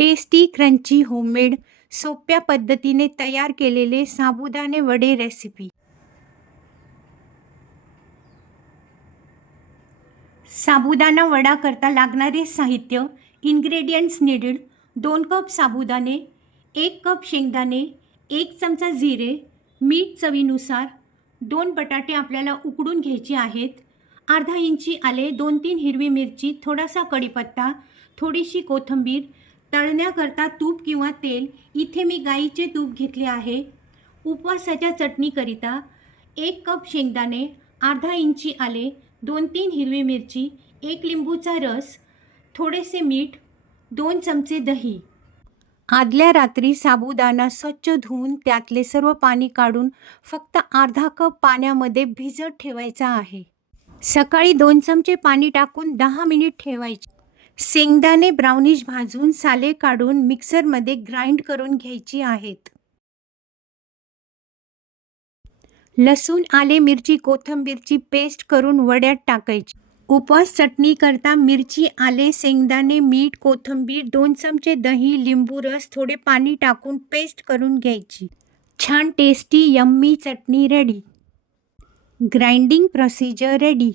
Tasty crunchy homemade सोप्या पद्धतीने तयार केलेले साबुदाणे वडे रेसिपी। साबुदाणा वडा करता लागणारे साहित्य इन्ग्रेडियंट्स नीडेड 2 कप साबुदाणे, 1 कप शेंगदाणे, 1 चमचा जिरे, मीठ चवीनुसार, 2 बटाटे आपल्याला उकडून घ्यायचे आहेत, अर्धा इंची आले, 2-3 हिरवी मिरची, थोडासा कढीपत्ता, थोडीशी कोथिंबीर, तळण्याकरता तूप किंवा तेल, इथे मी गाईचे तूप घेतले आहे, उपवासाच्या चटणीकरिता 1 कप शेंगदाणे, अर्धा इंची आले, 2-3 हिरवी मिरची, 1 लिंबूचा रस, थोडेसे मीठ, 2 चमचे दही। आदल्या रात्री साबुदाणा स्वच्छ धुवून त्यातले सर्व पाणी काढून फक्त अर्धा कप पाण्यामध्ये भिजत ठेवायचा आहे। सकाळी 2 चमचे पाणी टाकून 10 मिनिट ठेवायचे। शेंगदाणे ब्राउनिश भाजून साले काढून मिक्सरमध्ये ग्राइंड करून घ्यायची आहेत। लसूण, आले, मिरची, कोथिंबीरची पेस्ट करून वड्यात टाकायची। उपवास चटणी करता मिरची, आले, शेंगदाणे, मीठ, कोथिंबीर, 2 चमचे दही, लिंबू रस, थोडे पाणी टाकून पेस्ट करून घ्यायची। छान टेस्टी यम्मी चटणी रेडी। Grinding procedure ready.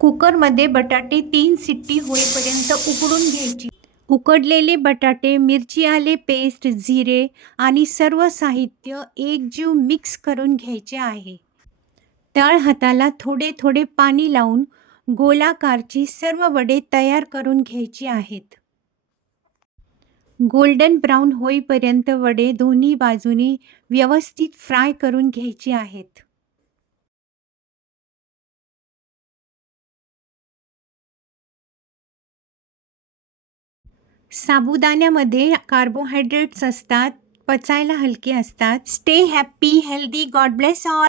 कुकरमध्ये बटाटे 3 शिट्टी होईपर्यंत उकडून घ्यायची। उकडलेले बटाटे, मिरची, आले पेस्ट, जिरे आणि सर्व साहित्य एकजीव मिक्स करून घ्यायचे आहे। तळ हाताला थोडे थोडे पाणी लावून गोलाकारची सर्व वडे तयार करून घ्यायची आहेत। गोल्डन ब्राउन होईपर्यंत वडे दोन्ही बाजूनी व्यवस्थित फ्राय करून घ्यायची आहेत। साबुदाण्यामध्ये कार्बोहायड्रेट्स असतात, पचायला हलके असतात। Stay happy healthy, God bless all.